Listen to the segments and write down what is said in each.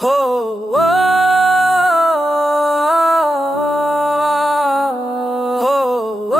हो ओ, हो ओ,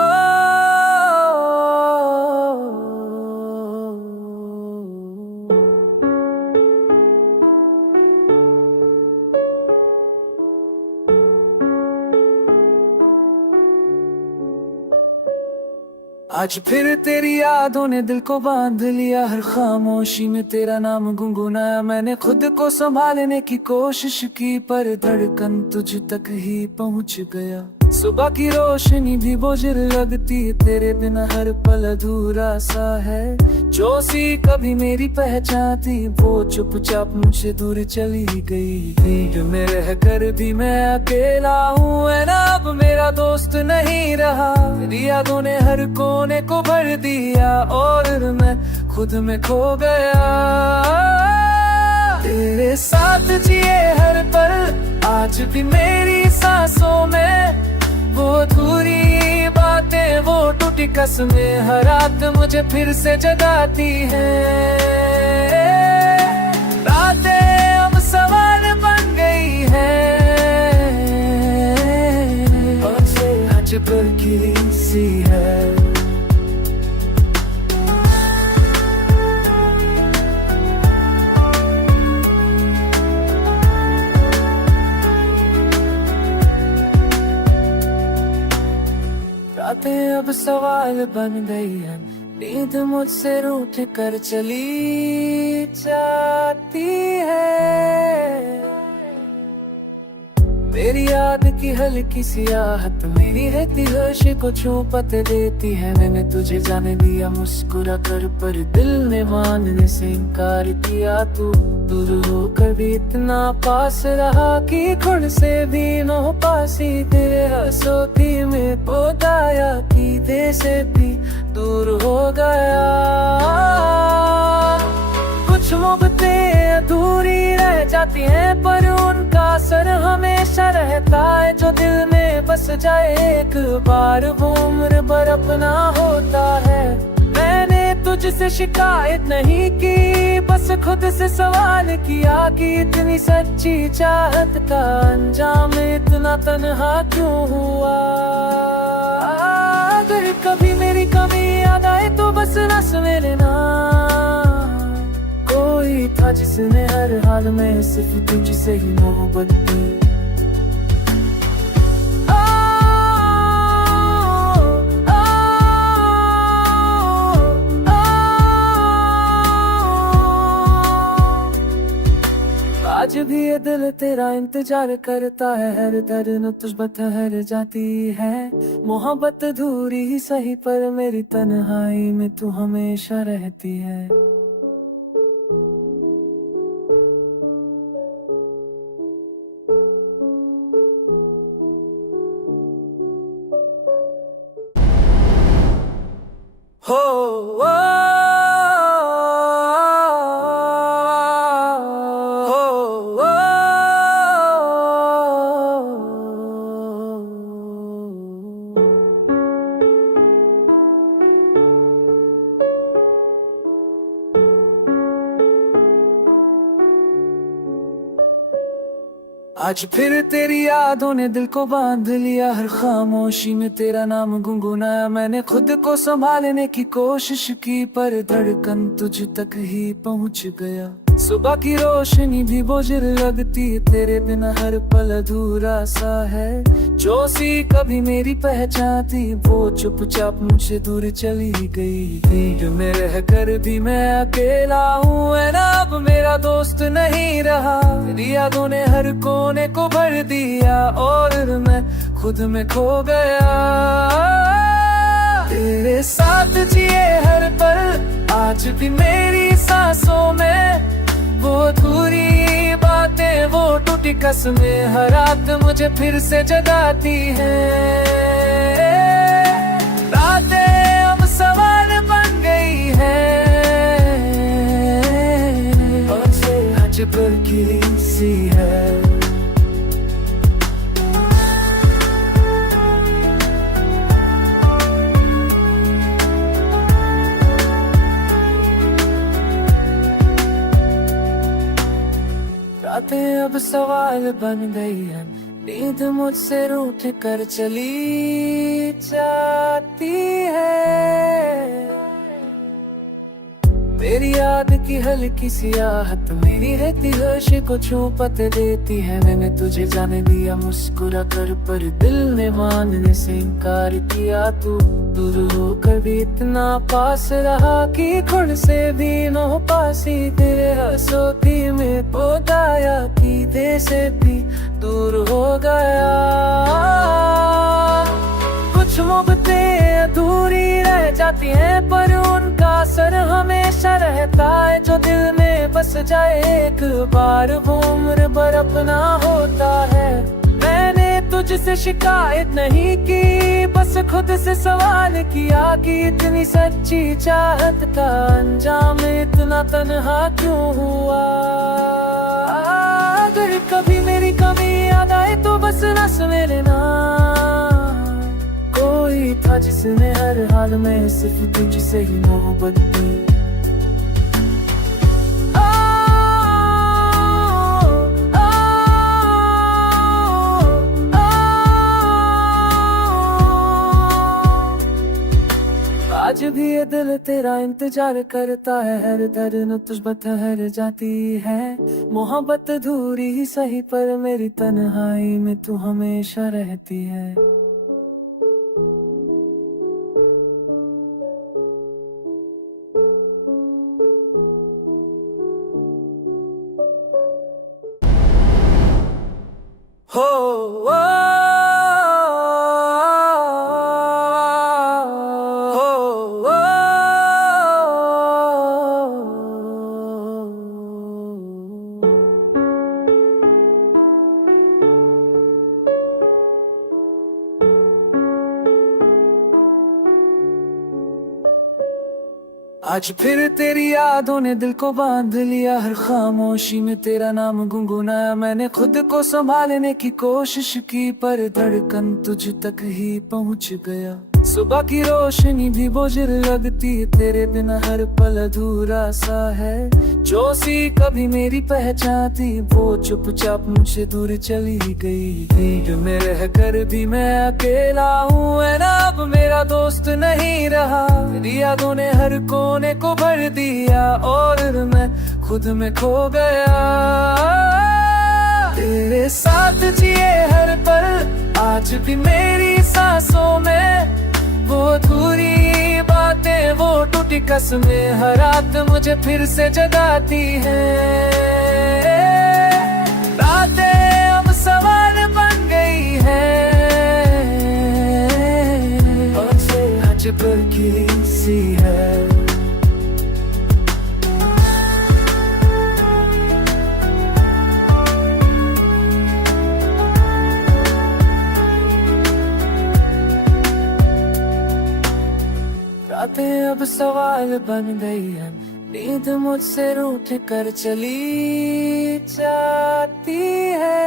आज फिर तेरी यादों ने दिल को बांध लिया। हर खामोशी में तेरा नाम गुनगुनाया। मैंने खुद को संभालने की कोशिश की, पर धड़कन तुझ तक ही पहुंच गया। सुबह की रोशनी भी बोझिल लगती, तेरे बिना हर पल अधूरा सा है। जो सी कभी मेरी पहचान थी, वो चुपचाप मुझसे दूर चली गई। भीड़ में रह कर भी मैं अकेला हूँ, है ना, अब मेरा दोस्त नहीं रहा। तेरी यादों ने हर कोने को भर दिया, और मैं खुद में खो गया। तेरे साथ जिए हर पल, आज भी मेरी सांसों में वो अधूरी बातें, वो टूटी कसमें हर रात मुझे फिर से जगाती हैं। रातें अब सवाल बन गई हैं, और से अजब की सी है। रातें अब सवाल बन गई है, नींद मुझसे रूठ कर चली जाती है। मेरी याद की हल्की सी आहट मेरी रहती होश को चौपट देती है। मैंने तुझे जाने दिया मुस्कुरा कर, पर दिल ने मानने से इनकार किया। तू दूर होकर भी इतना पास रहा कि खुद से भी न हो पासी। तेरे हंसोती में पोताया कि दे से भी दूर हो गया। कुछ मोहब्बतें अधूरी रह जाती हैं, पर उनका असर हमेशा रहता है। जो दिल में बस जाए एक बार, वो उम्र भर अपना होता है। मैंने तुझसे शिकायत नहीं की, बस खुद से सवाल किया कि इतनी सच्ची चाहत का अंजाम इतना तन्हा क्यों हुआ। अगर कभी मेरी कमी याद आए तो बस रस मेरे नाम। कोई था जिसने हर हाल में सिर्फ तुझसे ही मोहब्बत की। आज भी ये दिल तेरा इंतजार करता है, हर दर्द तुझ पर ठहर जाती है। मोहब्बत अधूरी ही सही, पर मेरी तन्हाई में तू हमेशा रहती है। हो ओ, हो ओ, आज फिर तेरी यादों ने दिल को बांध लिया। हर खामोशी में तेरा नाम गुनगुनाया। मैंने खुद को संभालने की कोशिश की, पर धड़कन तुझ तक ही पहुंच गया। सुबह की रोशनी भी बोझिल लगती, तेरे बिना हर पल अधूरा सा है। जो सी कभी मेरी पहचान थी, वो चुपचाप मुझसे दूर चली गई। भीड़ में रह कर भी मैं अकेला हूँ, है ना, अब मेरा दोस्त नहीं रहा। तेरी यादों ने हर कोने को भर दिया, और मैं खुद में खो गया। तेरे साथ जिए हर पल, आज भी मेरी सांसों में वो अधूरी बातें, वो टूटी कसमें हर रात मुझे फिर से जगाती हैं। रातें अब सवाल बन गई हैं, और से अजब की सी है। रातें अब सवाल बन गई है, नींद मुझसे रूठ कर चली जाती है। मेरी याद की हल्की सी आहट मेरी रहती होश को छुपत देती है। मैंने तुझे जाने दिया मुस्कुरा कर, पर दिल ने मानने से इनकार किया। तू दूर होकर भी इतना पास रहा कि खुद से भी न हो पासी। तेरे हंसोती में पोताया कि दे से भी दूर हो गया। कुछ मोहब्बतें अधूरी रह जाती हैं, पर उनका असर हमेशा रहता है। जो दिल में बस जाए एक बार वो उम्र भर अपना होता है। मैंने तुझसे शिकायत नहीं की, बस खुद से सवाल किया कि इतनी सच्ची चाहत का अंजाम इतना तन्हा क्यों हुआ। अगर कभी मेरी कमी याद आए तो बस रस में लेना। कोई था जिसने हर हाल में सिर्फ तुझसे ही मोहब्बत की। आज भी ये दिल तेरा इंतजार करता है, हर दर्द तुझ पर ठहर जाती है। मोहब्बत अधूरी ही सही पर मेरी तन्हाई में तू हमेशा रहती है। हो ओ, हो ओ, आज फिर तेरी यादों ने दिल को बांध लिया। हर खामोशी में तेरा नाम गुनगुनाया। मैंने खुद को संभालने की कोशिश की, पर धड़कन तुझ तक ही पहुंच गया। सुबह की रोशनी भी बोझिल लगती, तेरे बिना हर पल अधूरा सा है। जो सी कभी मेरी पहचान थी वो चुपचाप मुझसे दूर चली गई। भीड़ में रहकर भी मैं अकेला हूँ, है ना अब मेरा दोस्त नहीं रहा। मेरी यादों ने हर कोने को भर दिया और मैं खुद में खो गया। तेरे साथ जिए हर पल आज भी मेरी सांसों में, वो अधूरी बातें वो टूटी कसमें हर रात मुझे फिर से जगाती हैं। रातें अब सवाल बन गई हैं, और से अजब की सी है। रातें अब सवाल बन गई है, नींद मुझसे रूठ कर चली जाती है।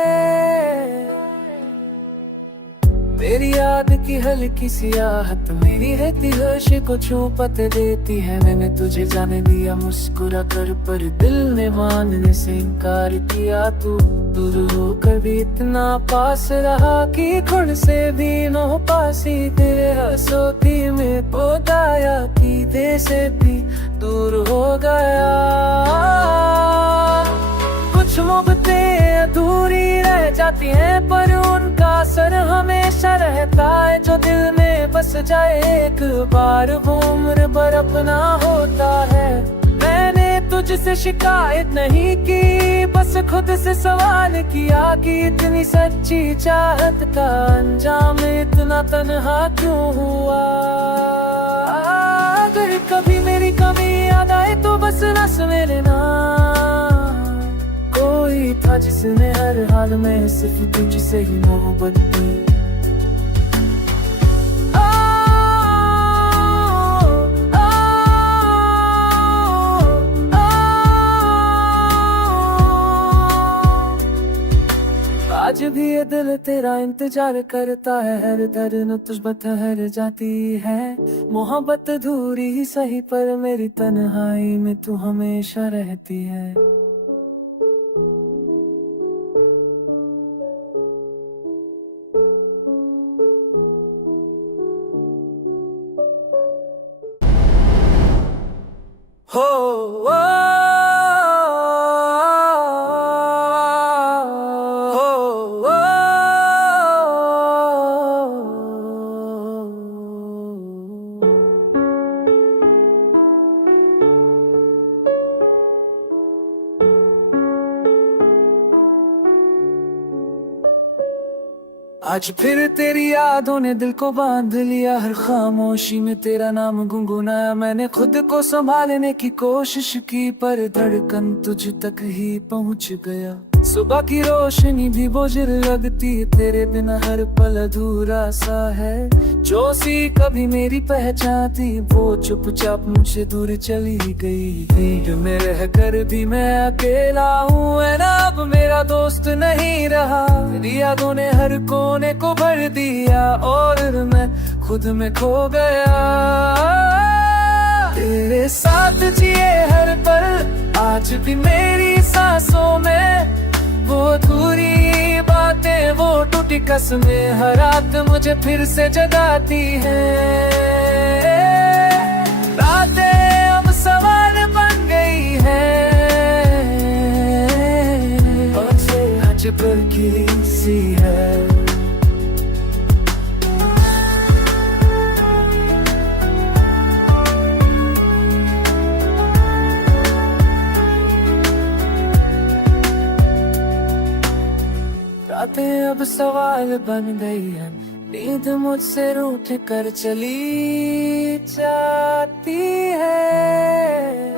मेरी याद की हल्की सी आहट मेरी रहती होश को छुपत देती है। मैंने तुझे जाने दिया मुस्कुरा कर, पर दिल ने मानने से इनकार किया। तू दूर होकर भी इतना पास रहा कि खुद से भी न हो पासी। तेरे हंसोती में पोताया कि दे से भी दूर हो गया। कुछ मोहब्बतें अधूरी रह जाती हैं, पर उनका असर हमेशा रहता है। जो दिल में बस जाए एक बार वो उम्र भर अपना होता है। मैंने तुझसे शिकायत नहीं की, बस खुद से सवाल किया कि इतनी सच्ची चाहत का अंजाम इतना तन्हा क्यों हुआ। अगर कभी मेरी कमी याद आए तो बस रस में लेना। कोई था जिसने हर हाल में सिर्फ तुझसे ही मोहब्बत की। आज भी ये दिल तेरा इंतजार करता है, हर दर्द तुझ पर ठहर जाती है। मोहब्बत अधूरी ही सही पर मेरी तन्हाई में तू हमेशा रहती है। आज फिर तेरी यादों ने दिल को बांध लिया, हर खामोशी में तेरा नाम गुनगुनाया। मैंने खुद को संभालने की कोशिश की, पर धड़कन तुझ तक ही पहुंच गया। सुबह की रोशनी भी बोझिल लगती, तेरे बिना हर पल अधूरा सा है। जो सी कभी मेरी पहचान थी, वो चुपचाप मुझसे दूर चली गई। भीड़ में रह कर भी मैं अकेला हूँ, है ना, अब मेरा दोस्त नहीं रहा। तेरी यादों ने हर कोने को भर दिया, और मैं खुद में खो गया। तेरे साथ जिए हर पल, आज भी मेरी सांसों में वो अधूरी बातें, वो टूटी कसमें हर रात मुझे फिर से जगाती हैं। रातें अब सवाल बन गई हैं, और से अजब की सी है। रातें अब सवाल बन गई है, नींद मुझसे रूठ कर चली जाती है।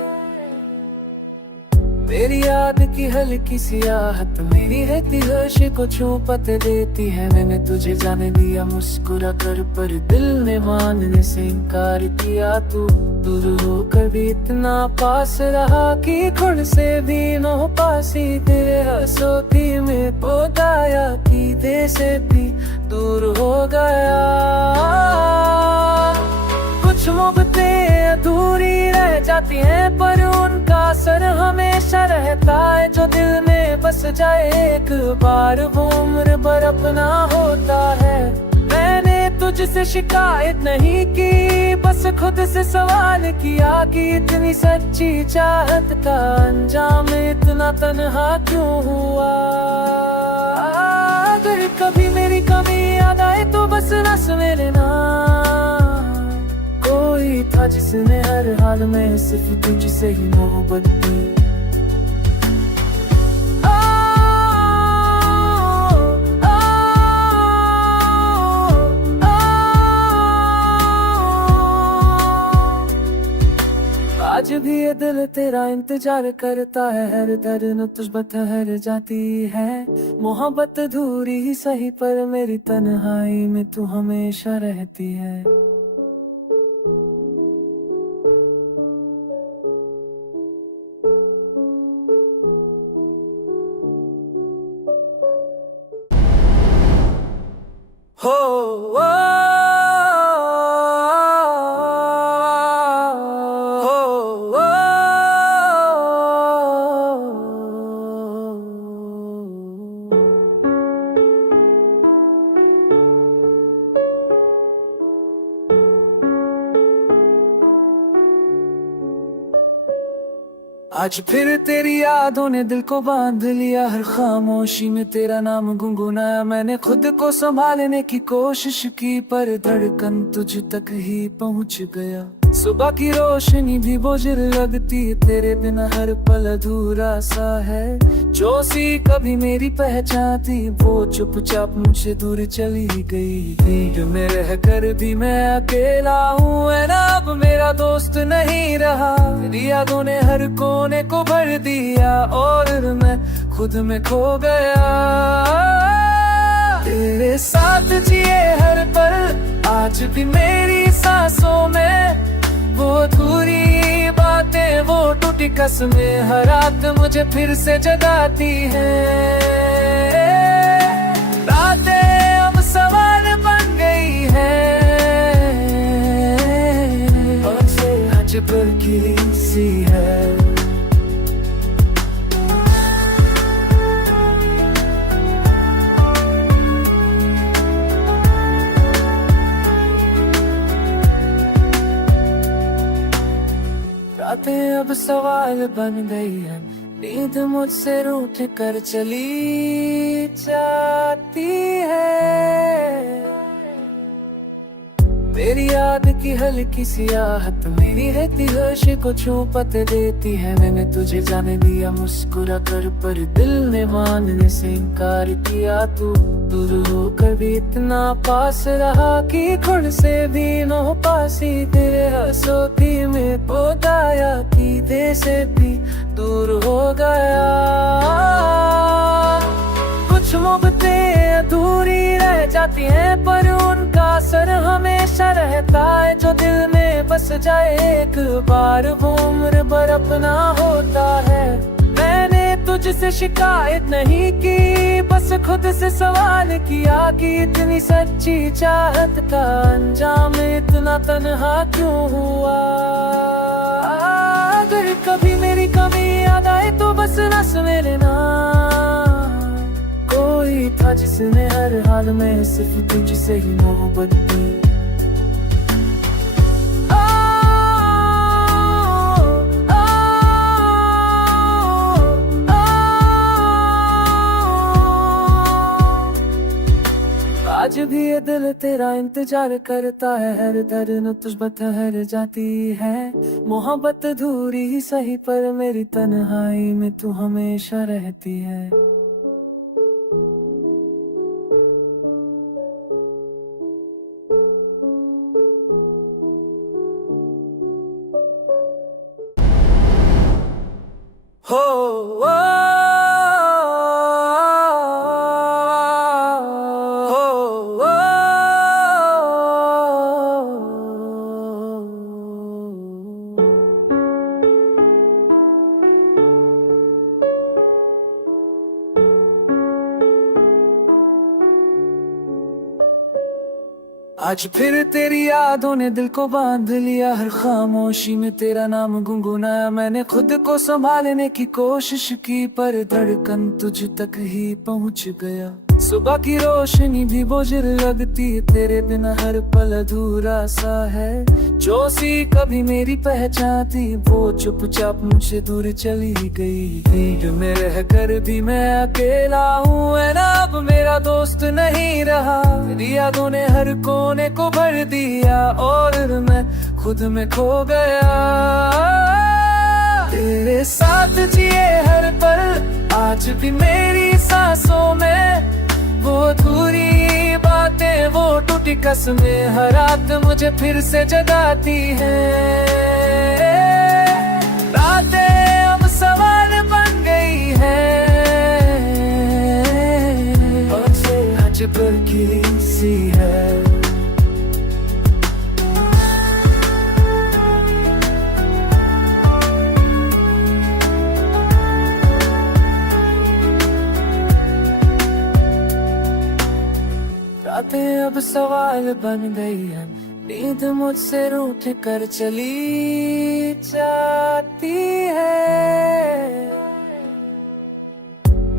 मेरी याद की हल्की सी आहट मेरी रहती होश को छुपत देती है। मैंने तुझे जाने दिया मुस्कुरा कर, पर दिल ने मानने से इनकार किया। तू दूर होकर भी इतना पास रहा कि खुद से भी नो पासी। तेरे हंसोती में पोताया कि दे से भी दूर हो गया। कुछ मोहब्बतें अधूरी रह जाती हैं, पर उनका असर हमेशा रहता है। जो दिल में बस जाए एक बार, वो उम्र भर अपना होता है। मैंने तुझसे शिकायत नहीं की, बस खुद से सवाल किया कि इतनी सच्ची चाहत का अंजाम इतना तन्हा क्यों हुआ। अगर कभी मेरी कमी याद आए तो बस रस मेरे नाम। कोई था जिसने हर हाल में सिर्फ तुझसे ही मोहब्बत की। आज भी ये दिल तेरा इंतजार करता है, हर दर्द तुझ पर ठहर जाती है। मोहब्बत अधूरी ही सही, पर मेरी तन्हाई में तू हमेशा रहती है। हो आज फिर तेरी यादों ने दिल को बांध लिया, हर खामोशी में तेरा नाम गुनगुनाया। मैंने खुद को संभालने की कोशिश की, पर धड़कन तुझ तक ही पहुंच गया। सुबह की रोशनी भी बोझिल लगती, तेरे बिना हर पल अधूरा सा है। जो सी कभी मेरी पहचान थी, वो चुपचाप मुझसे दूर चली गई। भीड़ में रह कर भी मैं अकेला हूँ, है ना, अब मेरा दोस्त नहीं रहा। तेरी यादों ने हर कोने को भर दिया, और मैं खुद में खो गया। तेरे साथ जिए हर पल, आज भी मेरी सांसों में वो अधूरी बातें, वो टूटी कसमें हर रात मुझे फिर से जगाती हैं। रातें अब सवाल बन गई हैं, और से अजब की सी है। रातें अब सवाल बन गई है, नींद मुझसे रूठ कर चली जाती है। मेरी याद की हल्की सी आहट मेरी रहती हर्ष को छुपत देती है। मैंने तुझे जाने दिया मुस्कुरा कर, पर दिल ने मानने से इनकार किया। तू दूर होकर भी इतना पास रहा कि खुद से भी न हो पासी। तेरे हंसोती में पोताया कि दे से भी दूर हो गया। कुछ मोहब्बतें अधूरी रह जाती हैं, पर उनका असर हमेशा रहता है। जो दिल में बस जाए एक बार वो उम्र भर अपना होता है। मैंने तुझसे शिकायत नहीं की, बस खुद से सवाल किया कि इतनी सच्ची चाहत का अंजाम इतना तन्हा क्यों हुआ। अगर कभी मेरी कमी याद आए तो बस रस मेरे नाम। कोई था जिसने हर हाल में सिर्फ तुझसे ही मोहब्बत की। आज भी ये दिल तेरा इंतजार करता है। हर धड़कन तुझ पर ठहर जाती है। मोहब्बत अधूरी ही सही, पर मेरी तन्हाई में तू हमेशा रहती है। हो ओ, हो ओ, आज फिर तेरी यादों ने दिल को बांध लिया। हर खामोशी में तेरा नाम गुनगुनाया। मैंने खुद को संभालने की कोशिश की, पर धड़कन तुझ तक ही पहुंच गया। सुबह की रोशनी भी बोझिल लगती है, तेरे बिना हर पल अधूरा सा है। जो सी कभी मेरी पहचान थी वो चुपचाप मुझसे दूर चली गई। भीड़ में रहकर भी मैं अकेला हूँ, है ना अब मेरा दोस्त नहीं रहा। मेरी यादों ने हर कोने को भर दिया और मैं खुद में खो गया। तेरे साथ जिए हर पल आज भी मेरी सांसों में। वो अधूरी बातें वो टूटी कसमें हर रात मुझे फिर से जगाती हैं। रातें अब सवाल बन गई हैं और से अजब की सी है। रातें अब सवाल बन गई है, नींद मुझसे रूठ कर चली जाती है।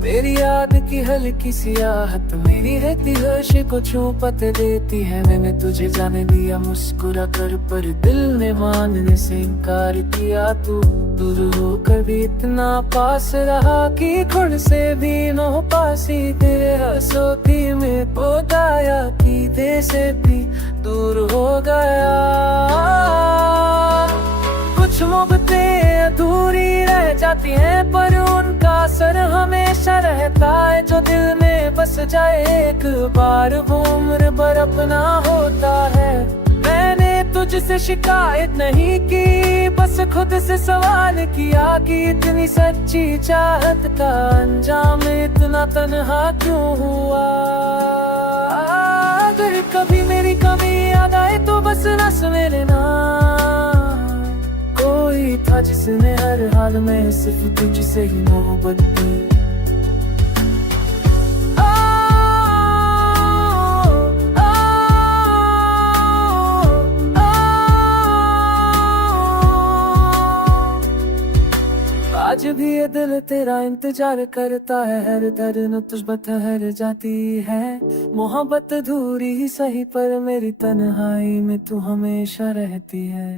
मेरी याद की हल्की सी आहट मेरी रहती हर्ष को छुपत देती है। मैंने तुझे जाने दिया मुस्कुरा कर, पर दिल ने मानने से इनकार किया। तू दूर होकर भी इतना पास रहा कि खुद से भी न हो पासी। तेरे हंसोती में पोताया कि दे से भी दूर हो गया। कुछ मोहब्बतें अधूरी रह जाती हैं, पर उनका असर हमेशा रहता है। जो दिल में बस जाए एक बार वो उम्र भर अपना होता है। मैंने तुझसे शिकायत नहीं की, बस खुद से सवाल किया कि इतनी सच्ची चाहत का अंजाम इतना तन्हा क्यों हुआ। अगर कभी मेरी कमी याद आए तो बस रस मेरे नाम। कोई था जिसने हर हाल में सिर्फ तुझसे ही मोहब्बत की। आज भी ये दिल तेरा इंतजार करता है। हर धड़कन तुझ पर ठहर जाती है। मोहब्बत अधूरी ही सही, पर मेरी तन्हाई में तू हमेशा रहती है।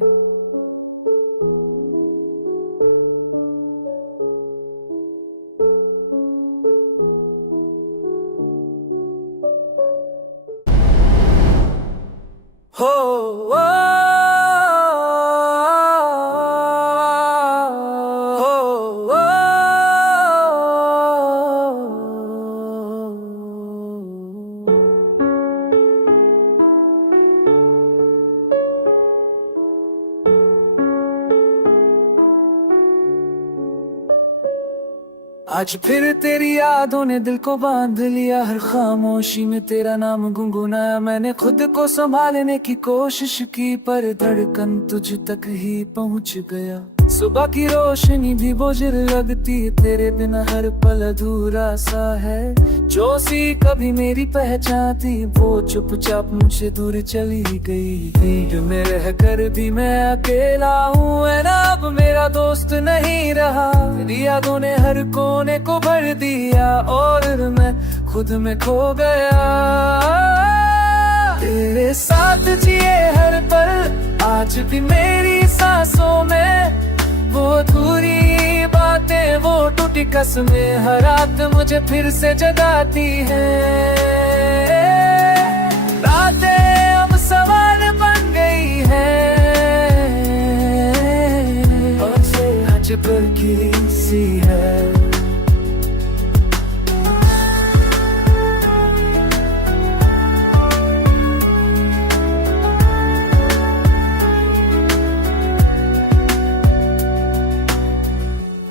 हो आज फिर तेरी यादों ने दिल को बांध लिया, हर खामोशी में तेरा नाम गुनगुनाया। मैंने खुद को संभालने की कोशिश की, पर धड़कन तुझ तक ही पहुंच गया। सुबह की रोशनी भी बोझिल लगती, तेरे बिना हर पल अधूरा सा है। जो सी कभी मेरी पहचान थी, वो चुपचाप मुझसे दूर चली गई। भीड़ में रहकर भी मैं अकेला हूँ, है ना, अब मेरा दोस्त नहीं रहा। तेरी यादों ने हर कोने को भर दिया, और मैं खुद में खो गया। तेरे साथ जिए हर पल, आज भी मेरी सांसों में वो अधूरी बातें, वो टूटी कसमें हर रात मुझे फिर से जगाती हैं। रातें अब सवाल बन गई हैं, और से अजब की सी है।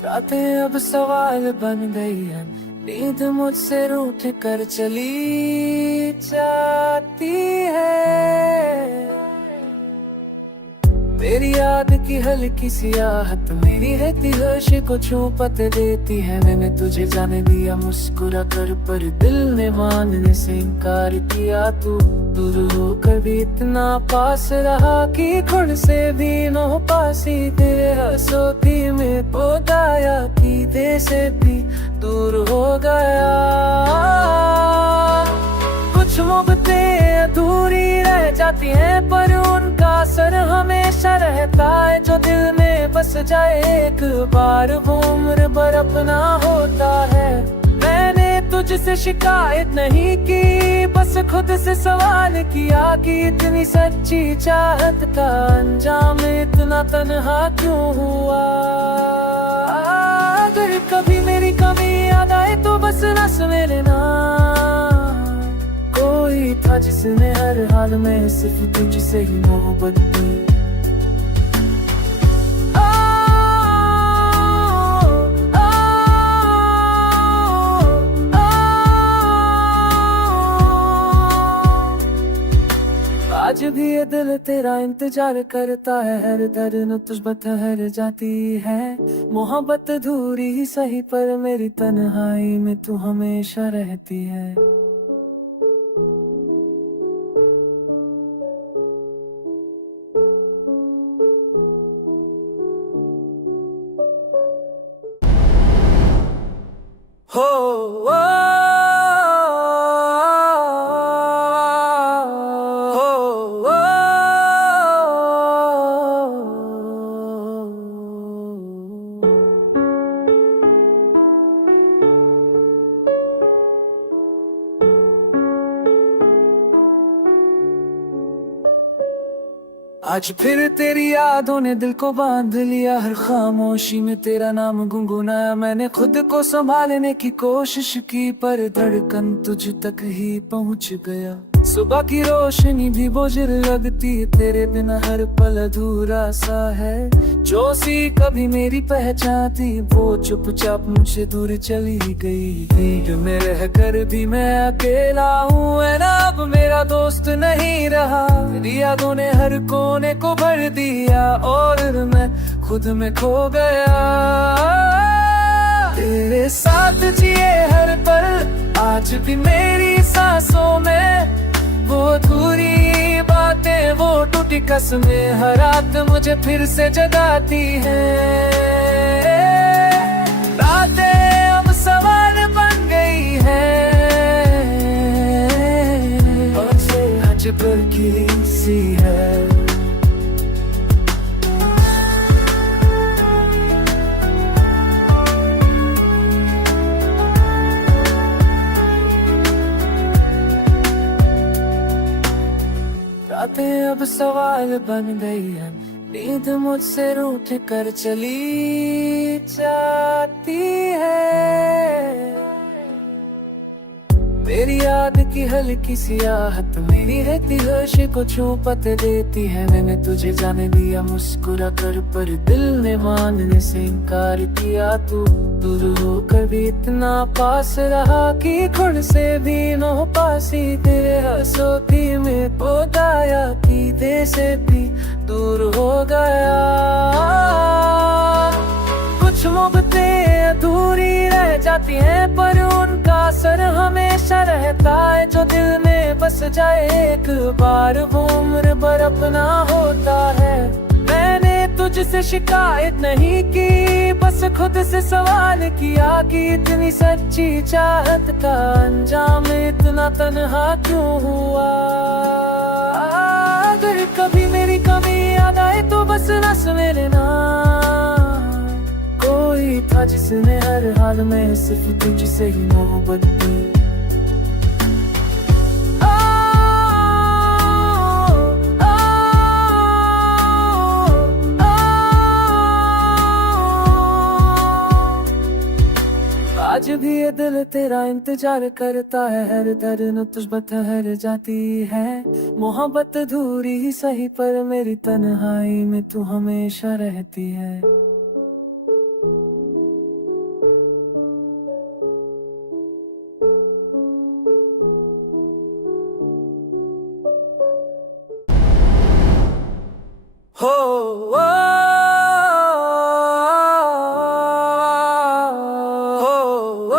रातें अब सवाल बन गई है, नींद मुझसे रूठ कर चली जाती है। मेरी याद की हल्की सी आहट मेरी रहती होश को छुपत देती है। मैंने तुझे जाने दिया मुस्कुरा कर, पर दिल ने मानने से इनकार किया। तू दूर होकर भी इतना पास रहा कि खुद से भी नो पासी। तेरे हंसोती में पोताया कि दे से भी दूर हो गया। कुछ मोहब्बतें अधूरी रह जाती हैं, पर उनका असर हमेशा रहता है। जो दिल में बस जाए एक बार, वो उम्र भर अपना होता है। मैंने तुझसे शिकायत नहीं की, बस खुद से सवाल किया कि इतनी सच्ची चाहत का अंजाम इतना तन्हा क्यों हुआ। अगर कभी मेरी कमी याद आए तो बस रस मेरे नाम। कोई था जिसने हर हाल में सिर्फ तुझसे ही मोहब्बत की। आज भी ये दिल तेरा इंतजार करता है, हर धड़कन तुझ पर ठहर जाती है। मोहब्बत अधूरी ही सही, पर मेरी तन्हाई में तू हमेशा रहती है। हो आज फिर तेरी यादों ने दिल को बांध लिया, हर खामोशी में तेरा नाम गुनगुनाया। मैंने खुद को संभालने की कोशिश की, पर धड़कन तुझ तक ही पहुंच गया। सुबह की रोशनी भी बोझिल लगती, तेरे बिना हर पल अधूरा सा है। जो सी कभी मेरी पहचान थी, वो चुपचाप मुझसे दूर चली गई। भीड़ में रहकर भी मैं अकेला हूँ, है ना, अब मेरा दोस्त नहीं रहा। तेरी यादों ने हर कोने को भर दिया, और मैं खुद में खो गया। तेरे साथ जिए हर पल, आज भी मेरी सांसों में वो अधूरी बातें, वो टूटी कसमें हर रात मुझे फिर से जगाती हैं। रातें अब सवाल बन गई हैं, और से अजब की सी है। रातें अब सवाल बन गई है, नींद मुझसे रूठ कर चली जाती है। मेरी याद की हल्की सी आहट मेरी रहती हर्ष को छुपत देती है। मैंने तुझे जाने दिया मुस्कुरा कर, पर दिल ने मानने से इनकार किया। तू दूर होकर भी इतना पास रहा कि खुद से भी न हो पासी। तेरे हंसोती में पोताया कि दे से भी दूर हो गया। कुछ मोहब्बतें अधूरी रह जाती हैं, पर उनका असर हमेशा रहता है। जो दिल में बस जाए एक बार वो उम्र भर अपना होता है। मैंने तुझसे शिकायत नहीं की, बस खुद से सवाल किया कि इतनी सच्ची चाहत का अंजाम इतना तन्हा क्यों हुआ। अगर कभी मेरी कमी याद आए तो बस रस में लेना। कोई था जिसने हर हाल में सिर्फ तुझसे ही मोहब्बत की। आज भी ये दिल तेरा इंतजार करता है, हर दर्द तुझ पर ठहर जाती है। मोहब्बत अधूरी ही सही पर मेरी तन्हाई में तू हमेशा रहती है। हो ओ, हो ओ,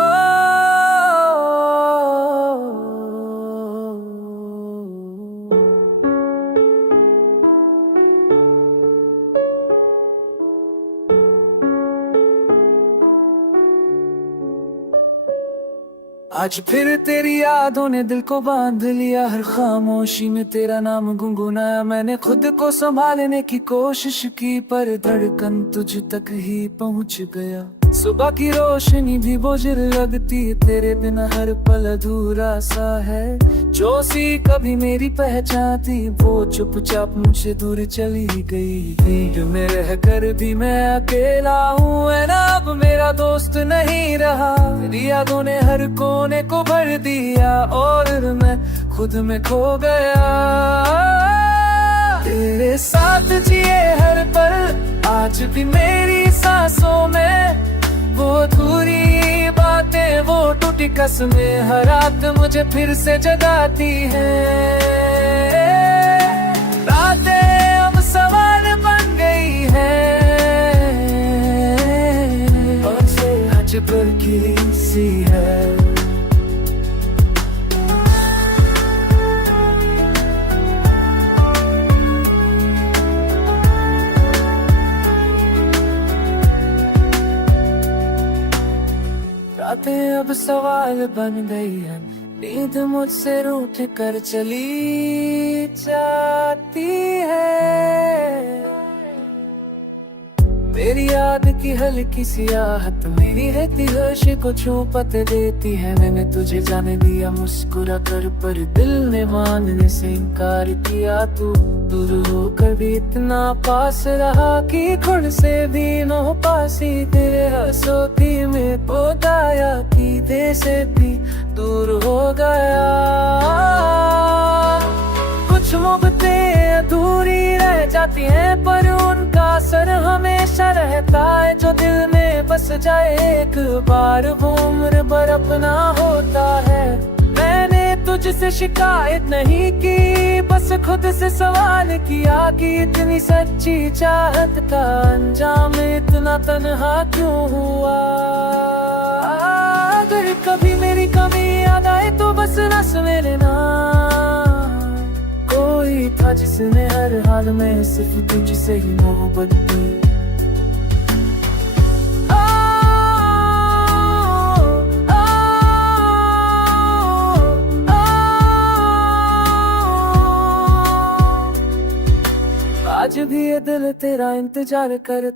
आज फिर तेरी यादों ने दिल को बांध लिया। हर खामोशी में तेरा नाम गुनगुनाया। मैंने खुद को संभालने की कोशिश की, पर धड़कन तुझ तक ही पहुंच गया। सुबह की रोशनी भी बोझिल लगती, तेरे बिना हर पल अधूरा सा है। जो सी कभी मेरी पहचान थी वो चुपचाप मुझसे दूर चली गई। भीड़ में रहकर भी मैं अकेला हूँ, है ना अब मेरा दोस्त नहीं रहा। तेरी यादों ने हर कोने को भर दिया और मैं खुद में खो गया। तेरे साथ जिए हर पल आज भी मेरी सांसों में, वो अधूरी बातें वो टूटी कसमें हर रात मुझे फिर से जगाती हैं। रातें अब सवाल बन गई हैं और से अजब की सी है। रातें अब सवाल बन गई है, नींद मुझसे रूठ कर चली जाती है। मेरी याद की हल्की सी आहट मेरी रहती हर्ष को छुपत देती है। मैंने तुझे जाने दिया मुस्कुरा कर, पर दिल ने मानने से इनकार किया। तू दूर होकर भी इतना पास रहा कि खुद से भी न हो पासी। तेरे हंसोती में पोताया कि दे से भी दूर हो गया। कुछ मोहब्बतें अधूरी रह जाती हैं, पर उनका असर हमेशा रहता है। जो दिल में बस जाए एक बार वो उम्र भर अपना होता है। मैंने तुझसे शिकायत नहीं की, बस खुद से सवाल किया कि इतनी सच्ची चाहत का अंजाम इतना तन्हा क्यों हुआ। अगर कभी मेरी कमी याद आए तो बस रस में लेना। कोई था जिसने हर हाल में सिर्फ तुझसे ही मोहब्बत की। आज भी ये दिल तेरा इंतजार कर